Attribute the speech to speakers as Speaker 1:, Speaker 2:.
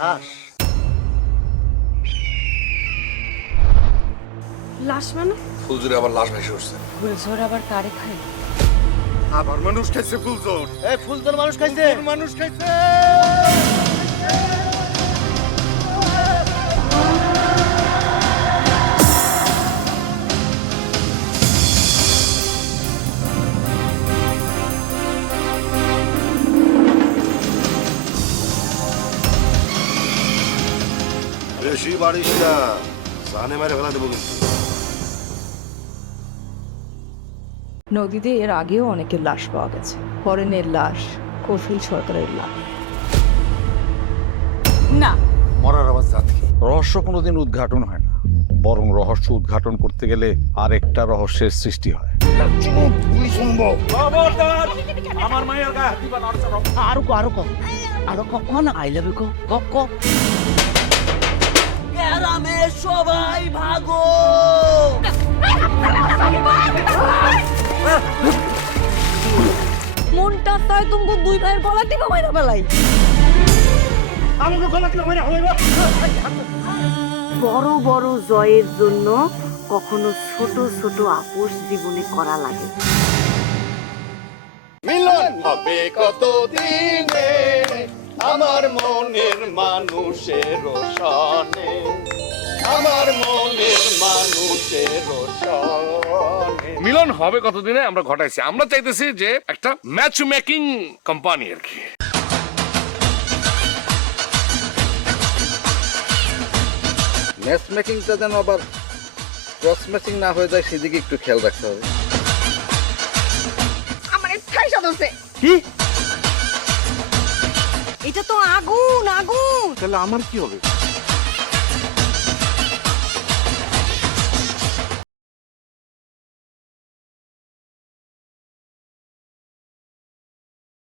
Speaker 1: লাশ।
Speaker 2: লাশ মানে?
Speaker 3: ফুলজোরে আবার লাশ ভেসে উঠছে।
Speaker 2: ফুলজোর আবার কারে খায়?
Speaker 4: আবার মানুষ খাইছে ফুলজোর
Speaker 1: এই ফুলজোর মানুষ খাইছে।
Speaker 4: মানুষ খাইছে।
Speaker 3: বেশি বাড়িস না। জানে মেরে ফেলা দেবো কিন্তু।
Speaker 5: নদীতে এর আগেও অনেকের লাশ পাওয়া গেছে। ফরেনের লাশ কফিল সরকারের লাশ।
Speaker 2: না।
Speaker 4: মরার আবার জাত।
Speaker 6: রহস্য কোনোদিন উদ্ঘাটন হয় না। বরং রহস্য উদ্ঘাটন করতে গেলে আরেকটা রহস্যের সৃষ্টি হয়।
Speaker 1: আরও কো আরও কো। আরও ক কোন আই লাভ ইউ কো। ক সবাই ভাগো।
Speaker 5: মনটা তাই তুমি দুই ভাইয়ের গলা টিপা মাইরা বেলাই
Speaker 1: আমাকে গলা হইব
Speaker 7: বড় বড় জয়ের জন্য কখনো ছোট ছোট আপোষ জীবনে করা লাগে।
Speaker 4: মিলন হবে কত দিনে আমার মনের মানুষের রোশনে আমার মনের মানুষের রোশনে।
Speaker 3: মিলন হবে কতদিনে? আমরা ঘটাইছি। আমরা চাইতেছি যে একটা ম্যাচ মেকিং কোম্পানি আর কি।
Speaker 6: ম্যাচ মেকিংটা যেন আবার ক্রস ম্যাচিং না হয়ে যায় সেদিকে একটু খেয়াল রাখতে হবে।
Speaker 5: আমার
Speaker 1: কি?
Speaker 5: এটা তো আগুন আগুন
Speaker 4: তাহলে আমার কি হবে